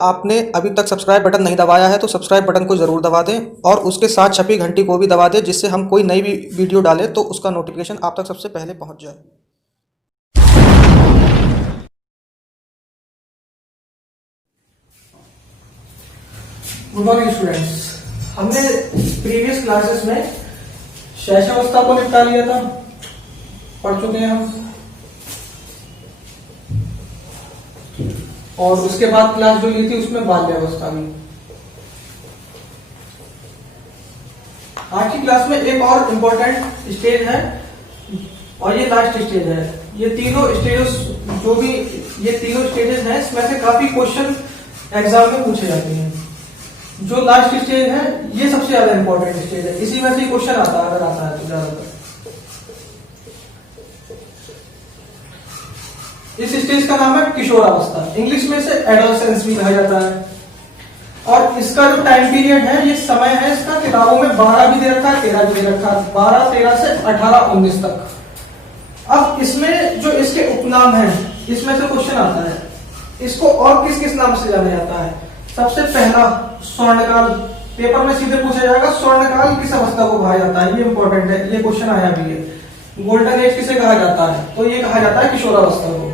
आपने अभी तक सब्सक्राइब बटन नहीं दबाया है तो सब्सक्राइब बटन को ज़रूर दबा दें और उसके साथ छपी घंटी को भी दबा दें, जिससे हम कोई नई भी वीडियो डालें तो उसका नोटिफिकेशन आप तक सबसे पहले पहुंच जाए। Good morning students. हमने प्रीवियस क्लासेस में शैशवावस्था को निपटा लिया था, पढ़ चुके हैं हम। और उसके बाद क्लास जो ली थी उसमें बाल्यावस्था में। आज की क्लास में एक और इम्पोर्टेंट स्टेज है और ये लास्ट स्टेज है। ये तीनों स्टेजेस हैं, इसमें से काफी क्वेश्चन एग्जाम में पूछे जाते हैं। जो लास्ट स्टेज है ये सबसे ज्यादा इंपॉर्टेंट स्टेज है, इसी में से क्वेश्चन आता है, अगर आता है तो ज्यादातर। इस स्टेज का नाम है किशोरावस्था, इंग्लिश में से एडोलसेंस भी कहा जाता है। और इसका जो टाइम पीरियड है, ये समय है इसका, किताबों में 12 भी दे रखा है, 13 भी दे रखा है। 12, 13 से 18, 19 तक। अब इसमें जो इसके उपनाम है, इसमें से क्वेश्चन आता है, इसको और किस किस नाम से जाना जाता है। सबसे पहला स्वर्णकाल, पेपर में सीधे पूछा जाएगा स्वर्णकाल किस अवस्था को कहा जाता है, ये इंपॉर्टेंट है, ये क्वेश्चन आया भी है। गोल्डन एज किसे कहा जाता है, तो ये कहा जाता है किशोरावस्था को।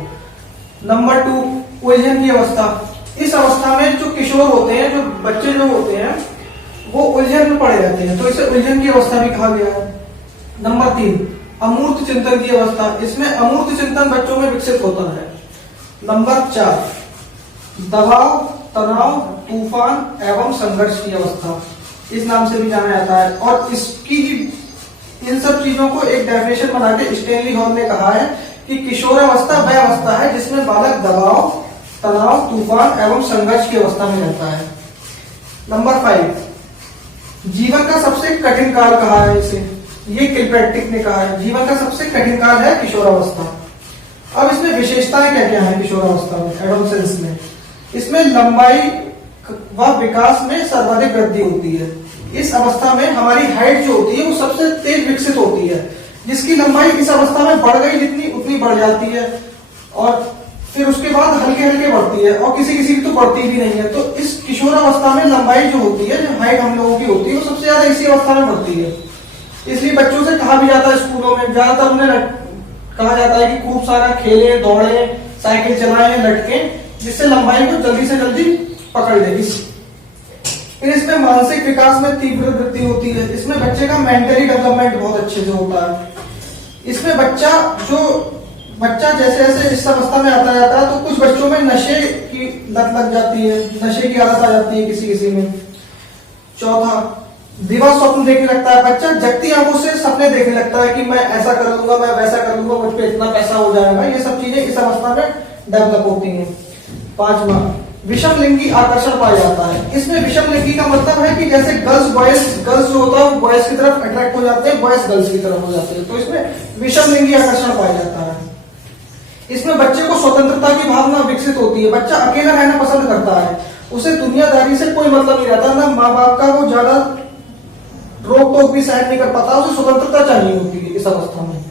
नंबर 2, उलझन की अवस्था। इस अवस्था में जो किशोर होते हैं, जो बच्चे जो होते हैं, वो उलझन में पड़े रहते हैं, तो इसे उलझन की अवस्था भी कहा गया है। नंबर 3, अमूर्त चिंतन की अवस्था। इसमें अमूर्त चिंतन बच्चों में विकसित होता है। नंबर 4, दबाव, तनाव, तूफान एवं संघर्ष की अवस्था, इस नाम से भी जाना जाता है। और इसकी इन सब चीजों को एक डेफिनेशन बना के स्टैनली हॉल ने कहा है कि किशोरावस्था वह अवस्था है जिसमें बालक दबाव, तनाव, तूफान एवं संघर्ष की अवस्था में रहता है। नंबर 5, जीवन का सबसे कठिन काल कहा है इसे, ये किलपैट्रिक ने कहा है, जीवन का सबसे कठिन काल है किशोरावस्था। अब इसमें विशेषताएं क्या क्या है किशोरावस्था में, एडोलसेंस में। इसमें लंबाई व विकास में सर्वाधिक वृद्धि होती है। इस अवस्था में हमारी हाइट जो होती है वो सबसे तेज विकसित होती है, जिसकी लंबाई इस अवस्था में बढ़ गई जितनी उतनी बढ़ जाती है, और फिर उसके बाद हल्के हल्के बढ़ती है, और किसी किसी की तो बढ़ती भी नहीं है। तो इस किशोरावस्था में लंबाई जो होती है, जो हाइट हम लोगों की होती है, वो सबसे ज्यादा इसी अवस्था में बढ़ती है। इसलिए बच्चों से कहा भी जाता है स्कूलों में, ज्यादातर उन्हें कहा जाता है कि खूब सारा खेलें, दौड़ें, साइकिल चलाएं, लटकें, जिससे लंबाई को जल्दी से जल्दी पकड़ लेगी। फिर इसमें मानसिक विकास में तीव्र वृद्धि होती है। इसमें बच्चे का मेंटली डेवलपमेंट बहुत अच्छे से होता है। इसमें बच्चा जैसे जैसे इस अवस्था में आता जाता है, तो कुछ बच्चों में नशे की लत लग जाती है, नशे की आदत आ जाती है किसी किसी में। चौथा, दिवा स्वप्न देखने लगता है, बच्चा जगती आंखों से सपने देखने लगता है कि मैं ऐसा कर लूंगा, मैं वैसा कर लूंगा, मुझ पे इतना पैसा हो जाएगा। ये सब चीजें इस अवस्था में डेवलप होती हैं। 5वां, विषम लिंगी आकर्षण पाया जाता है। इसमें विषम लिंगी का मतलब है कि जैसे गर्ल्स जो होता है वो बॉयज की तरफ अट्रैक्ट हो जाते हैं, बॉयज गर्ल्स की तरफ हो जाते हैं, तो इसमें विषम लिंगी आकर्षण पाया जाता है। इसमें बच्चे को स्वतंत्रता की भावना विकसित होती है, बच्चा अकेला रहना पसंद करता है, उसे दुनियादारी से कोई मतलब नहीं रहता, ना माँ बाप का वो ज्यादा रोक टोक भी सहन नहीं कर पाता, उसे स्वतंत्रता चाहिए होती है इस अवस्था में।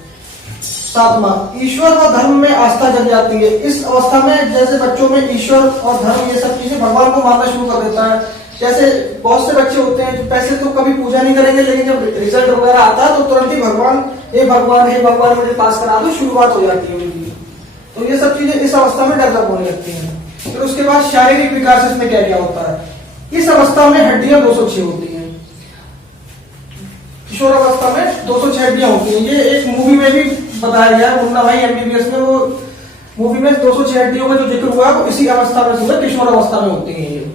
7वां, ईश्वर व धर्म में आस्था जग जाती है। इस अवस्था में जैसे बच्चों में ईश्वर और धर्म, ये सब चीजें भगवान को मानना शुरू कर देता है। जैसे बहुत से बच्चे होते हैं जो पैसे तो कभी पूजा नहीं करेंगे, लेकिन जब रिजल्ट वगैरह आता है तो तुरंत ही भगवान, हे भगवान मुझे पास करा दो, शुरुआत हो जाती है उनकी। तो ये सब चीजें इस अवस्था में डेवलप होने लगती हैं। फिर उसके बाद शारीरिक विकास इसमें क्या क्या होता है। इस अवस्था में हड्डियां 206 होती हैं। किशोरावस्था में 206 हड्डियां होती हैं। ये एक मूवी में भी बताया गया है, मुन्ना भाई MBBS में, वो मूवी में 206 हड्डियों का जो जिक्र हुआ वो इसी अवस्था में, किशोरावस्था में होती है ये।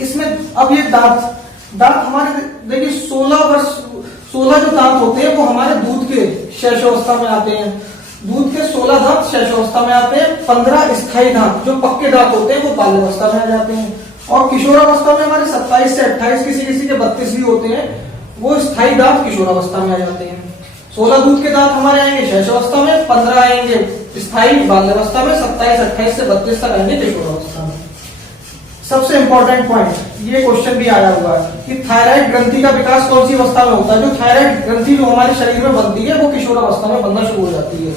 इसमें अब ये दांत हमारे देखिए 16 जो दांत होते हैं वो हमारे दूध के शैशवावस्था में आते हैं। दूध के 16 दांत शैशवावस्था में आते हैं। 15 स्थायी दांत जो पक्के दांत होते हैं वो बाल्यावस्था में आ जाते हैं। और किशोरावस्था में हमारे 27 से 28, किसी किसी के 32 भी होते हैं, वो स्थायी दांत किशोरावस्था में आ जाते हैं। 16 दूध के दांत हमारे आएंगे शैशवावस्था में, 15 आएंगे स्थायी बाल्यावस्था में, 27, 28 से 32 तक आएंगे किशोरावस्था में। सबसे इंपॉर्टेंट पॉइंट, ये क्वेश्चन भी आया हुआ है कि थायराइड ग्रंथि का विकास कौन सी अवस्था में होता है। जो थायराइड ग्रंथि जो हमारे शरीर में बनती है वो किशोरावस्था में बनना शुरू हो जाती है।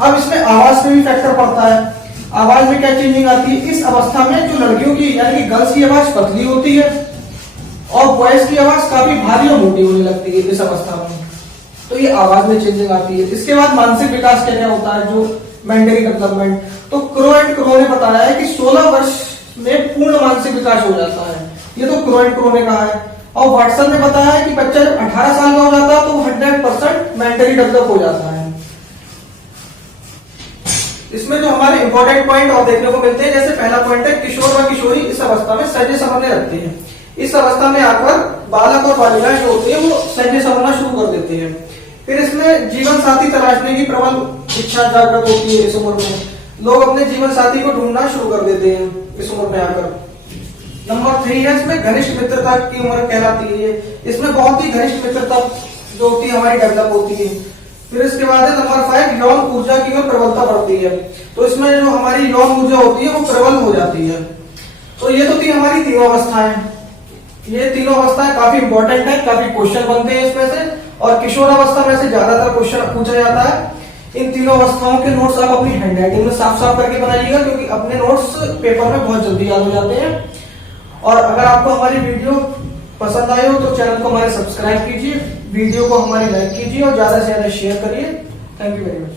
अब इसमें आवाज पे भी फैक्टर पड़ता है। आवाज में क्या चेंजिंग आती है? इस अवस्था में जो लड़कियों की यानी कि गर्ल्स की आवाज पतली होती है और बॉयज की आवाज काफी भारी और मोटी होने लगती है इस अवस्था में। तो ये आवाज में चेंजिंग आती है। इसके बाद मानसिक विकास क्या क्या होता है, जो मेंटली डेवलपमेंट। तो क्रो एंड क्रो ने बताया है कि 16 वर्ष में पूर्ण मानसिक विकास हो जाता है। ये तो क्रो एंड क्रो ने कहा है। और वाटसन ने बताया है कि बच्चा जब 18 साल का हो जाता है तो 100% मेंटली डेवलप हो जाता है। इसमें जो हमारे इंपॉर्टेंट पॉइंट और देखने को मिलते हैं, जैसे पहला पॉइंट है किशोर व किशोरी इस अवस्था में सहज संबंध रखते हैं। इस अवस्था में आकर बालक और बालिका जो होते हैं वो सहज संबंध शुरू कर देते हैं। फिर इसमें जीवन साथी तलाशने की प्रबल इच्छा जागृत होती है। इस उम्र में लोग अपने जीवन साथी को ढूंढना शुरू कर देते हैं इस उम्र में आकर। नंबर 3 है इसमें घनिष्ठ मित्रता की उम्र कहलाती है। इसमें बहुत ही घनिष्ठ मित्रता जो होती है हमारी डेवलप होती है। फिर इसके बाद है नंबर 5 यौन ऊर्जा की ओर प्रबलता बढ़ती है। तो इसमें जो हमारी यौन ऊर्जा होती है वो प्रबल हो जाती है। तो ये तो थी हमारी तीनों अवस्थाएं। ये तीनों अवस्थाएं काफी इंपॉर्टेंट है, काफी क्वेश्चन बनते हैं इसमें से, और किशोर अवस्था में से ज्यादातर क्वेश्चन पूछा जाता है। इन तीनों अवस्थाओं के नोट्स आप अपनी हैंडराइटिंग में साफ साफ करके बनाइएगा, क्योंकि अपने नोट्स पेपर में बहुत जल्दी याद हो जाते हैं। और अगर आपको हमारी वीडियो पसंद आए हो तो चैनल को हमारे सब्सक्राइब कीजिए, वीडियो को हमारी लाइक कीजिए और ज्यादा से ज्यादा शेयर करिए। Thank you very much.